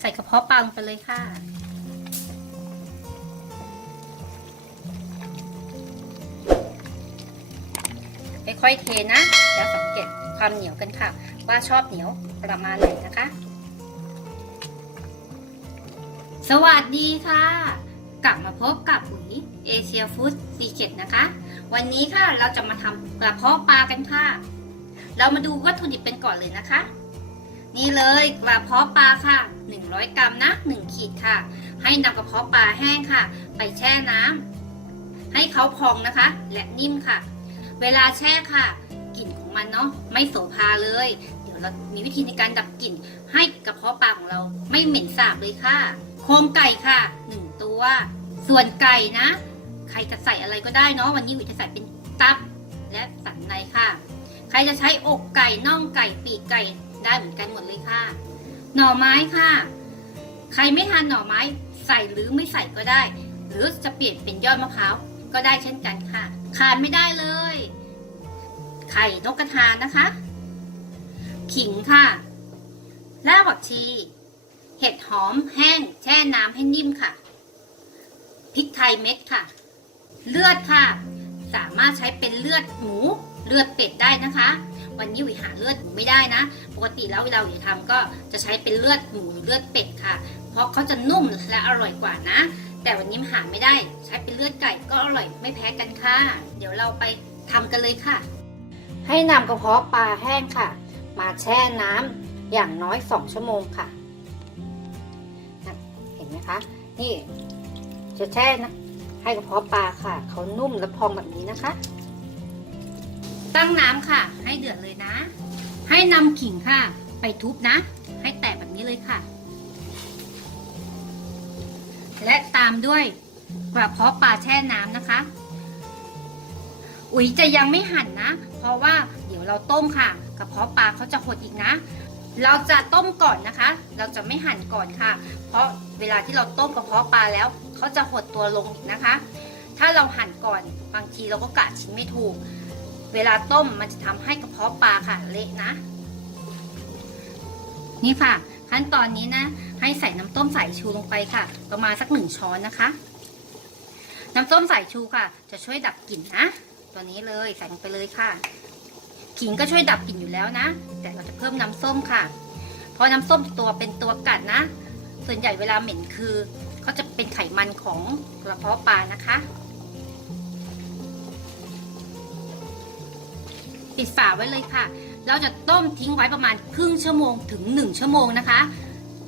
ใส่กระเพาะปลาลงไปเลยค่ะ ค่อยๆเทนะแล้วสังเกตความเหนียวกันค่ะ ว่าชอบเหนียวประมาณไหนนะคะ สวัสดีค่ะ กลับมาพบกับอุ๋ยเอเชียฟู้ดซีเ e ตนะคะ วันนี้ค่ะเราจะมาทำกระเพาะปลากันค่ะ เรามาดูวัตถุดิบเป็นก่อนเลยนะคะ นี่เลยกระเพาะปลาค่ะ 100 กรัมนะ1ขีดค่ะ ให้นำกระเพาะปลาแห้งค่ะ ไปแช่น้ำให้เขาพองนะคะ และนิ่มค่ะ เวลาแช่ค่ะกลิ่นของมันเนาะไม่โสภาเลย เดี๋ยวเรามีวิธีในการดับกลิ่น ให้กระเพาะปลาของเราไม่เหม็นสาบเลยค่ะ โครงไก่ค่ะ 1 ตัว ส่วนไก่นะ ใครจะใส่อะไรก็ได้เนาะวันนี้วิจะใส่เป็นตับและสันในค่ะ ใครจะใช้อกไก่น่องไก่ปีกไก่ ได้เหมือนกันหมดเลยค่ะ หน่อไม้ค่ะ ใครไม่ทานหน่อไม้ใส่หรือไม่ใส่ก็ได้ หรือจะเปลี่ยนเป็นยอดมะพร้าวก็ได้เช่นกันค่ะ ขาดไม่ได้เลย ไข่นกกระทานะคะ ขิงค่ะรากผักชี เห็ดหอมแห้ง แช่น้ำให้นิ่มค่ะ พริกไทยเม็ดค่ะ เลือดค่ะ สามารถใช้เป็นเลือดหมู เลือดเป็ดได้นะคะ วันนี้วิหาเลือดหมูไม่ได้นะ ปกติแล้วเวลาวิทำก็จะใช้เป็นเลือดหมูหรือเลือดเป็ดค่ะ เพราะเขาจะนุ่มและอร่อยกว่านะ แต่วันนี้หาไม่ได้ใช้เป็นเลือดไก่ก็อร่อยไม่แพ้กันค่ะ เดี๋ยวเราไปทำกันเลยค่ะ ให้นำกระเพาะปลาแห้งค่ะ มาแช่น้ำอย่างน้อย 2 ชั่วโมงค่ะนะเห็นไหมคะ นี่จะแช่นะให้กระเพาะปลาค่ะ เขานุ่มและพองแบบนี้นะคะ ตั้งน้ำค่ะ ให้เดือดเลยนะ ให้นำขิงค่ะ ไปทุบนะ ให้แตกแบบนี้เลยค่ะ และตามด้วยกระเพาะปลาแช่น้ำนะคะ อุ๋ยจะยังไม่หั่นนะ เพราะว่าเดี๋ยวเราต้มค่ะกระเพาะปลาเขาจะหดอีกนะ เราจะต้มก่อนนะคะ เราจะไม่หั่นก่อนค่ะ เพราะเวลาที่เราต้มกระเพาะปลาแล้วเขาจะหดตัวลงอีกนะคะ ถ้าเราหั่นก่อนบางทีเราก็กะชิ้นไม่ถูก เวลาต้มมันจะทำให้กระเพาะปลาค่ะเละนะ นี่ค่ะ ขั้นตอนนี้นะ ให้ใส่น้ำต้มสายชูลงไปค่ะ ประมาณสักหนึ่งช้อนนะคะ น้ำส้มสายชูค่ะ จะช่วยดับกลิ่นนะตัวนี้เลยใส่ลงไปเลยค่ะขิงก็ช่วยดับกลิ่นอยู่แล้วนะ แต่เราจะเพิ่มน้ำส้มค่ะ เพราะน้ำส้มตัวเป็นตัวกัดนะ ส่วนใหญ่เวลาเหม็นคือเขาจะเป็นไขมันของกระเพาะปลานะคะ ปิดฝาไว้เลยค่ะ เราจะต้มทิ้งไว้ประมาณครึ่งชั่วโมงถึง 1 ชั่วโมงนะคะ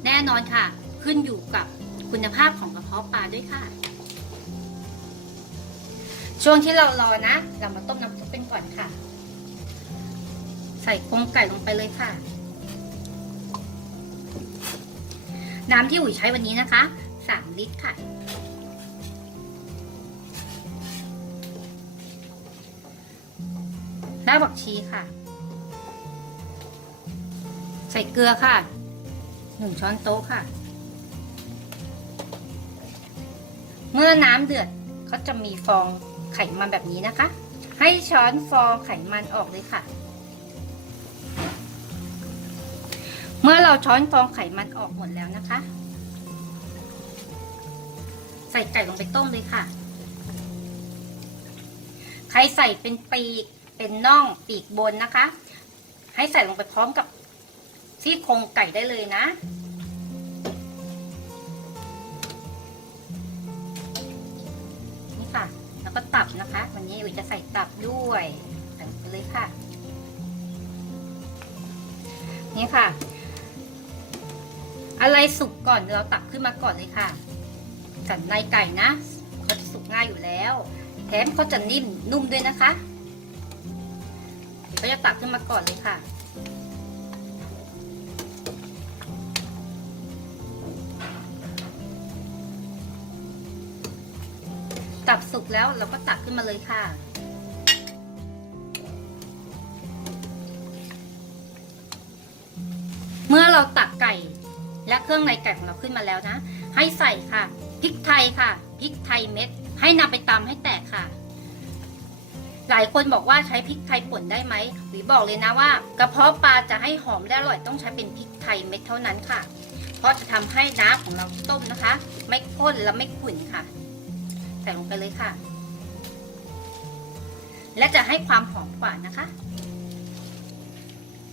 แน่นอนค่ะ ขึ้นอยู่กับคุณภาพของกระเพาะปลาด้วยค่ะ ช่วงที่เรารอนะ เรามาต้มน้ำซุปเป็นก่อนค่ะ ใส่โครงไก่ลงไปเลยค่ะ น้ำที่อุ๋ยใช้วันนี้นะคะ 3 ลิตรค่ะ รากผักชีค่ะ ใส่เกลือค่ะหนึ่งช้อนโต๊ะค่ะ เมื่อน้ำเดือดเขาจะมีฟองไขมันแบบนี้นะคะ ให้ช้อนฟองไขมันออกเลยค่ะ เมื่อเราช้อนฟองไขมันออกหมดแล้วนะคะ ใส่ไก่ลงไปต้มเลยค่ะ ใครใส่เป็นปีก เป็นน่องปีกบนนะคะ ให้ใส่ลงไปพร้อมกับซี่โครงไก่ได้เลยนะนี่ค่ะ แล้วก็ตับนะคะ วันนี้อุ๋ยจะใส่ตับด้วยใส่ไปเลยค่ะ นี่ค่ะ อะไรสุกก่อนเราตักขึ้นมาก่อนเลยค่ะสันในไก่นะเขาจะสุกง่ายอยู่แล้ว แถมเขาจะนิ่มนุ่มด้วยนะคะ ก็จะตักขึ้นมาก่อนเลยค่ะ ตับสุกแล้วเราก็ตักขึ้นมาเลยค่ะเมื่อเราตักไก่และเครื่องในไก่ของเราขึ้นมาแล้วนะ ให้ใส่ค่ะพริกไทยค่ะพริกไทยเม็ด ให้นำไปตำให้แตกค่ะ หลายคนบอกว่าใช้พริกไทยป่นได้ไหมหรือบอกเลยนะว่า กระเพาะปลาจะให้หอมและอร่อยต้องใช้เป็นพริกไทยเม็ดเท่านั้นค่ะ เพราะจะทำให้น้ำของเราต้มนะคะ ไม่ข้นและไม่ขุ่นค่ะ ใส่ลงไปเลยค่ะ และจะให้ความหอมกว่านะคะ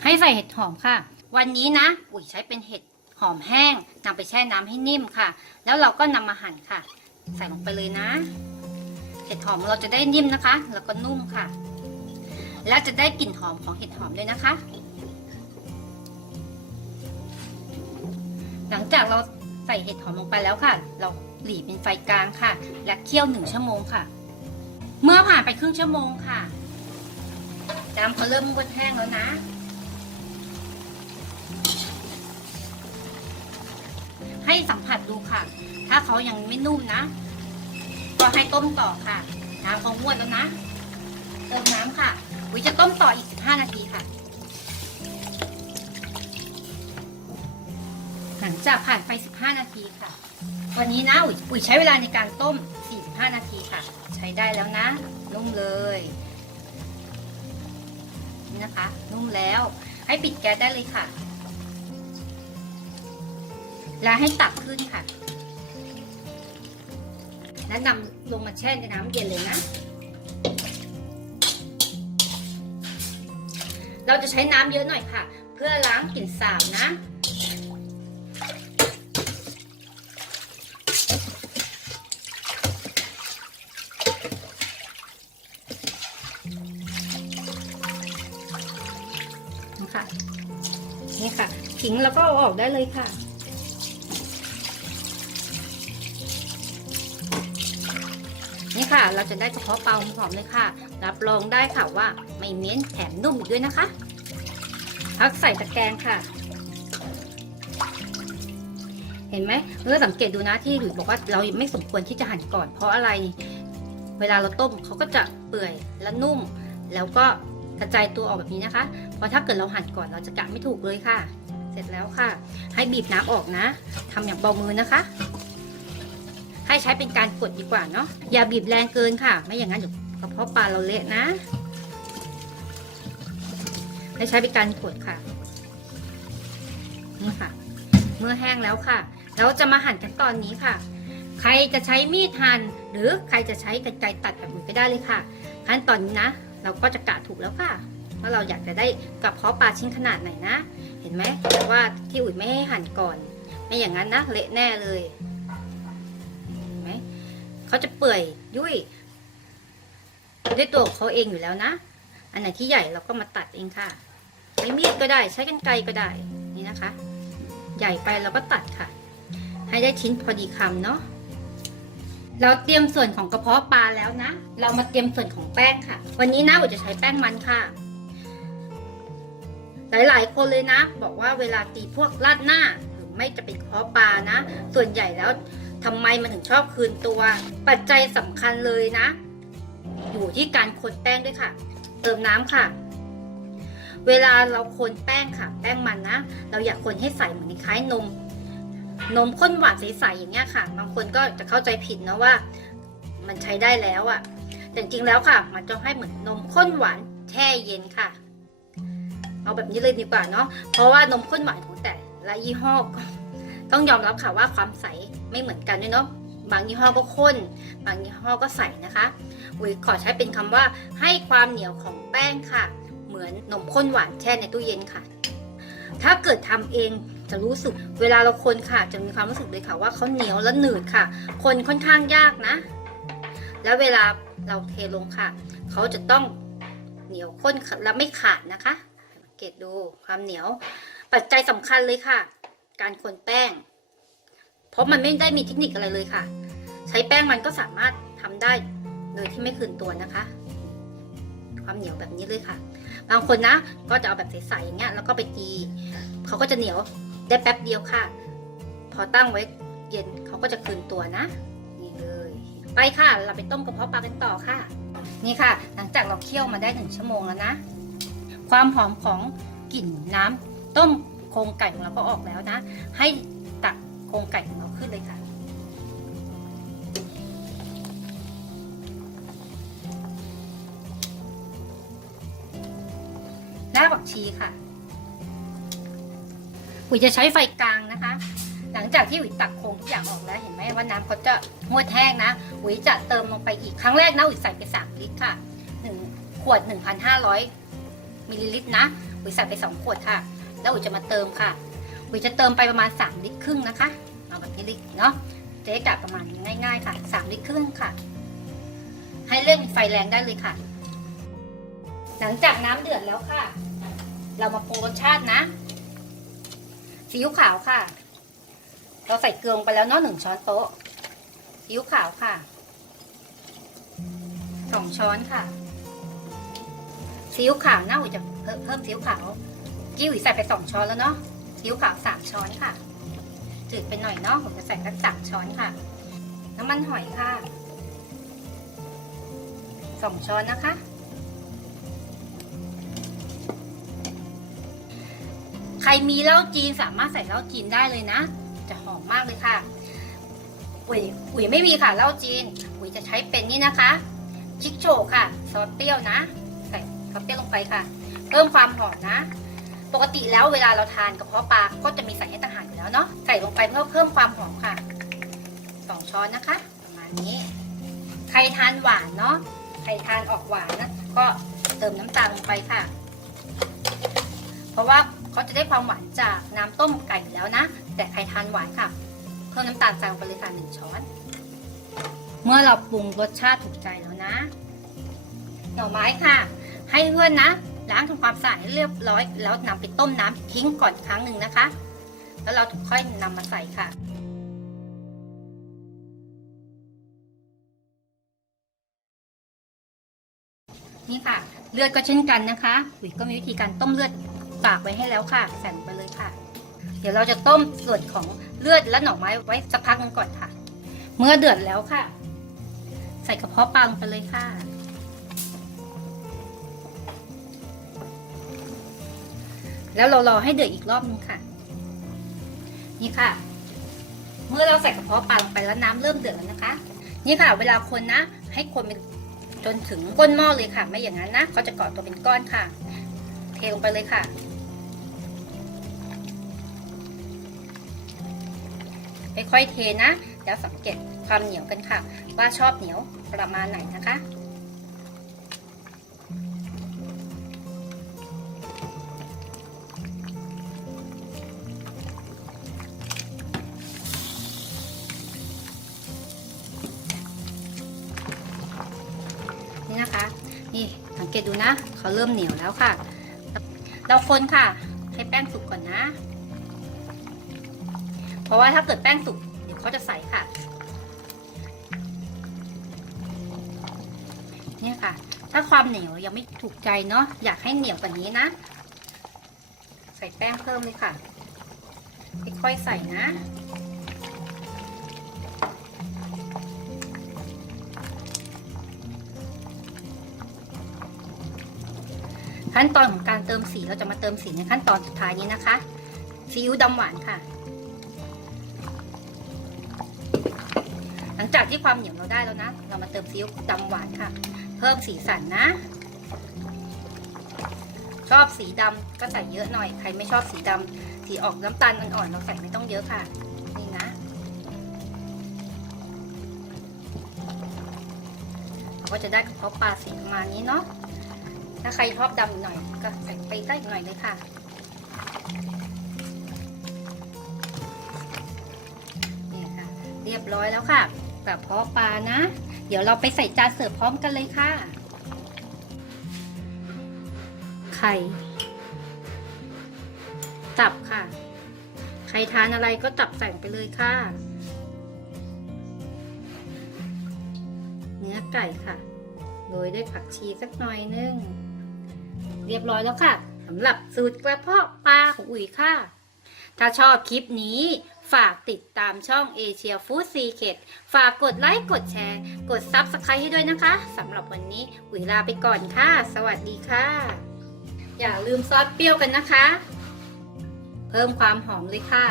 ให้ใส่เห็ดหอมค่ะ วันนี้นะอุ๋ยใช้เป็นเห็ดหอมแห้งนำไปแช่น้ำให้นิ่มค่ะ แล้วเราก็นำมาหั่นค่ะ ใส่ลงไปเลยนะ เห็ดหอมเราจะได้นิ่มนะคะ แล้วก็นุ่มค่ะ และจะได้กลิ่นหอมของเห็ดหอมด้วยนะคะ หลังจากเราใส่เห็ดหอมลงไปแล้วค่ะ เราหลีเป็นไฟกลางค่ะ และเคี่ยวหนึ่งชั่วโมงค่ะ เมื่อผ่านไปครึ่งชั่วโมงค่ะน้ำเขาเริ่มงวดแห้งแล้วนะ ให้สัมผัสดูค่ะ ถ้าเขายังไม่นุ่มนะ ก็ให้ต้มต่อค่ะน้ำเขางวดแล้วนะเติมน้ำค่ะวิจะต้มต่ออีก 15 นาทีค่ะ หลังจากผ่านไป 15 นาทีค่ะ วันนี้นะอุ๋ยอุ๋ยใช้เวลาในการต้ม 45 นาทีค่ะ ใช้ได้แล้วนะ นุ่มเลยนี่นะคะ นุ่มแล้ว ให้ปิดแก๊สได้เลยค่ะ แล้วให้ตักขึ้นค่ะ แล้วนำลงมาแช่ในน้ำเย็นเลยนะ เราจะใช้น้ำเยอะหน่อยค่ะ เพื่อล้างกลิ่นสาบนะ นี่ค่ะนี่ค่ะทิ้งแล้วก็เอาออกได้เลยค่ะ ค่ะ เราจะได้กระเพาะปลาหอมเลยค่ะ รับรองได้ค่ะว่าไม่เหม็นแถมนุ่มอีกด้วยนะคะ พักใส่ตะแกรงค่ะ เห็นไหมเมื่อสังเกตดูนะที่หลุยบอกว่าเราไม่สมควรที่จะหั่นก่อน เพราะอะไร เวลาเราต้มเขาก็จะเปื่อยและนุ่ม แล้วก็กระจายตัวออกแบบนี้นะคะ เพราะถ้าเกิดเราหั่นก่อนเราจะกะไม่ถูกเลยค่ะ เสร็จแล้วค่ะ ให้บีบน้ำออกนะทำอย่างเบามือนะคะ ให้ใช้เป็นการกดดีกว่าเนาะอย่าบีบแรงเกินค่ะ ไม่อย่างนั้นเดี๋ยวกระเพาะปลาเราเละนะ ให้ใช้เป็นการกดค่ะนี่ค่ะ เมื่อแห้งแล้วค่ะ เราจะมาหั่นกันตอนนี้ค่ะ ใครจะใช้มีดหั่นหรือใครจะใช้กรรไกรตัดแบบนี้ก็ได้เลยค่ะขั้นตอนนี้นะเราก็จะกะถูกแล้วค่ะว่าเราอยากจะได้กระเพาะปลาชิ้นขนาดไหนนะ เห็นไหมว่าที่อุ๋ยไม่ให้หั่นก่อน ไม่อย่างนั้นนะเละแน่เลย เขาจะเปื่อยยุ่ยด้วยตัวของเขาเองอยู่แล้วนะ อันไหนที่ใหญ่เราก็มาตัดเองค่ะใช้มีดก็ได้ใช้กรรไกรก็ได้นี่นะคะ ใหญ่ไปเราก็ตัดค่ะ ให้ได้ชิ้นพอดีคำเนาะเราเตรียมส่วนของกระเพาะปลาแล้วนะ เรามาเตรียมส่วนของแป้งค่ะ วันนี้นะอุจะใช้แป้งมันค่ะ หลายๆ คนเลยนะ บอกว่าเวลาตีพวกราดหน้าหรือไม่จะเป็นกระเพาะปลานะ ส่วนใหญ่แล้ว ทำไมมันถึงชอบคืนตัว ปัจจัยสำคัญเลยนะ อยู่ที่การคนแป้งด้วยค่ะ เติมน้ำค่ะ เวลาเราคนแป้งค่ะ แป้งมันนะ เราอยากคนให้ใสเหมือนคล้ายนม นมข้นหวานใสๆอย่างเงี้ยค่ะ บางคนก็จะเข้าใจผิดนะว่า มันใช้ได้แล้วอะ่ะ แต่จริงๆแล้วค่ะ มันจะให้เหมือนนมข้นหวานแช่เย็นค่ะ เอาแบบนี้เลยดีกว่าเนาะ เพราะว่านมข้นหวานของแต่ละยี่ห้อก็ ต้องยอมรับค่ะว่าความใสไม่เหมือนกันด้วยเนาะบางยี่ห้อก็ข้น บางยี่ห้อก็ใสนะคะอุ๋ยขอใช้เป็นคำว่าให้ความเหนียวของแป้งค่ะ เหมือนนมข้นหวานแช่ในตู้เย็นค่ะ ถ้าเกิดทำเองจะรู้สึกเวลาเราคนค่ะ จะมีความรู้สึกเลยค่ะว่าเขาเหนียวและหนืดค่ะ คนค่อนข้างยากนะ แล้วเวลาเราเทลงค่ะ เขาจะต้องเหนียวข้นและไม่ขาดนะคะสังเกตดูความเหนียว ปัจจัยสำคัญเลยค่ะ การคนแป้ง เพราะมันไม่ได้มีเทคนิคอะไรเลยค่ะ ใช้แป้งมันก็สามารถทำได้โดยที่ไม่คืนตัวนะคะ ความเหนียวแบบนี้เลยค่ะ บางคนนะ ก็จะเอาแบบใสๆอย่างเงี้ยแล้วก็ไปตีเขาก็จะเหนียวได้แป๊บเดียวค่ะ พอตั้งไว้เย็นเขาก็จะคืนตัวนะ นี่เลย ไปค่ะเราไปต้มกระเพาะปลากันต่อค่ะ นี่ค่ะ หลังจากเราเคี่ยวมาได้หนึ่งชั่วโมงแล้วนะ ความหอมของกลิ่นน้ำต้ม ครงไก่ของเราก็ออกแล้วนะ ให้ตักโครงไก่ของเราขึ้นเลยค่ะรากผักชีค่ะปุ๋ยจะใช้ไฟกลางนะคะ หลังจากที่อุ๋ยตักโครงทุกอย่างออกแล้ว เห็นไหมว่าน้ำเขาจะงวดแห้งนะอุ๋ยจะเติมลงไปอีกครั้งแรกนะอุ๋ยใส่ไปสามลิตรค่ะหนึ่งขวด1,500มิลลิลิตรนะอุ๋ยใส่ไปสองขวดค่ะ แล้วอุ๋ยจะมาเติมค่ะอุ๋ยจะเติมไปประมาณ 3 ลิตรครึ่งนะคะเอาแบบนี้ลิตรเนาะเจะได้กะประมาณง่ายๆค่ะ 3 ลิตรครึ่งค่ะ ให้เร่งไฟแรงได้เลยค่ะ หลังจากน้ำเดือดแล้วค่ะ เรามาปรุงรสชาตินะซีอิ๊วขาวค่ะ เราใส่เกลือลงไปแล้วเนาะหนึ่งช้อนโต๊ะซีอิ๊วขาวค่ะสองช้อนค่ะซีอิ๊วขาวน่าอุ๋ยจะเพิ่มซีอิ๊วขาว กี้อุ๋ยใส่ไปสองช้อนแล้วเนาะซีอิ๊วขาวสามช้อนค่ะ จืดไปหน่อยเนาะผมจะใส่สักสามช้อนค่ะ น้ำมันหอยค่ะสองช้อนนะคะใครมีเหล้าจีนสามารถใส่เหล้าจีนได้เลยนะ จะหอมมากเลยค่ะอุ๋ยอุ๋ยไม่มีค่ะเหล้าจีนอุ๋ยจะใช้เป็นนี่นะคะชิกโชค่ะซอสเปรี้ยวนะ ใส่ซอสเปรี้ยวลงไปค่ะ เพิ่มความหอมนะ ปกติแล้วเวลาเราทานกระเพาะปลาก็จะมีใส่ให้ต่างหากอยู่แล้วเนาะใส่ลงไปเพื่อเพิ่มความหอมค่ะสองช้อนนะคะ ประมาณนี้ ใครทานหวานเนาะใครทานออกหวานนะก็เติมน้ำตาลลงไปค่ะ เพราะว่าเขาจะได้ความหวานจากน้ำต้มไก่แล้วนะ แต่ใครทานหวานค่ะเพิ่มน้ำตาลใส่ลงไปเลยค่ะหนึ่งช้อน เมื่อเราปรุงรสชาติถูกใจแล้วนะ หน่อไม้ค่ะ ให้เพื่อนนะ ล้างทำความสะอาดให้เรียบร้อย แล้วนำไปต้มน้ำทิ้งก่อนครั้งหนึ่งนะคะ แล้วเราถึงค่อยนำมาใส่ค่ะนี่ค่ะ เลือดก็เช่นกันนะคะอุ๋ยก็มีวิธีการต้มเลือดตากไว้ให้แล้วค่ะใส่ลงไปเลยค่ะ เดี๋ยวเราจะต้มส่วนของเลือดและหน่อไม้ไว้สักพักหนึงก่อนค่ะ เมื่อเดือดแล้วค่ะ ใส่กระเพาะปลาลงไปเลยค่ะ แล้วเรารอให้เดือดอีกรอบนึงค่ะ นี่ค่ะ เมื่อเราใส่กระเพาะปลาลงไปแล้วน้ำเริ่มเดือดแล้วนะคะ นี่ค่ะ เวลาคนนะ ให้คนเป็นจนถึงก้นหม้อเลยค่ะ ไม่อย่างนั้นนะเขาจะเกาะตัวเป็นก้อนค่ะ เทลงไปเลยค่ะ ค่อยๆเทนะ แล้วสังเกตความเหนียวกันค่ะ ว่าชอบเหนียวประมาณไหนนะคะ เริ่มเหนียวแล้วค่ะ เราคนค่ะ ให้แป้งสุกก่อนนะ เพราะว่าถ้าเกิดแป้งสุกเดี๋ยวเขาจะใสค่ะ เนี่ยค่ะ ถ้าความเหนียวยังไม่ถูกใจเนาะอยากให้เหนียวกว่านี้นะ ใส่แป้งเพิ่มเลยค่ะค่อยๆใส่นะ ขั้นตอนของการเติมสีเราจะมาเติมสีในขั้นตอนสุดท้ายนี้นะคะซีอิ๊วดำหวานค่ะ หลังจากที่ความเหนียวเราได้แล้วนะ เรามาเติมซีอิ๊วดำหวานค่ะ เพิ่มสีสันนะ ชอบสีดำก็ใส่เยอะหน่อย ใครไม่ชอบสีดำสีออกน้ำตาลอ่อนๆเราใส่ไม่ต้องเยอะค่ะนี่นะเราก็จะได้กระเพาะปลาสีประมาณนี้เนาะ ถ้าใครชอบดำหน่อยก็ใส่ไปได้อีกหน่อยเลยค่ะ นี่ค่ะ เรียบร้อยแล้วค่ะกระเพาะปลานะ เดี๋ยวเราไปใส่จานเสิร์ฟพร้อมกันเลยค่ะ ไข่ ตับค่ะ ใครทานอะไรก็ตับใส่ลงไปเลยค่ะ เนื้อไก่ค่ะ โรยด้วยผักชีสักหน่อยนึง เรียบร้อยแล้วค่ะสำหรับสูตรกระเพาะปลาของอุ๋ยค่ะ ถ้าชอบคลิปนี้ฝากติดตามช่องเอเชียฟู้ดซีเคทฝากกดไลค์ กดแชร์ กดซับสไครต์ให้ด้วยนะคะ สำหรับวันนี้อุ๋ยลาไปก่อนค่ะ สวัสดีค่ะ อย่าลืมซอสเปรี้ยวกันนะคะ เพิ่มความหอมเลยค่ะ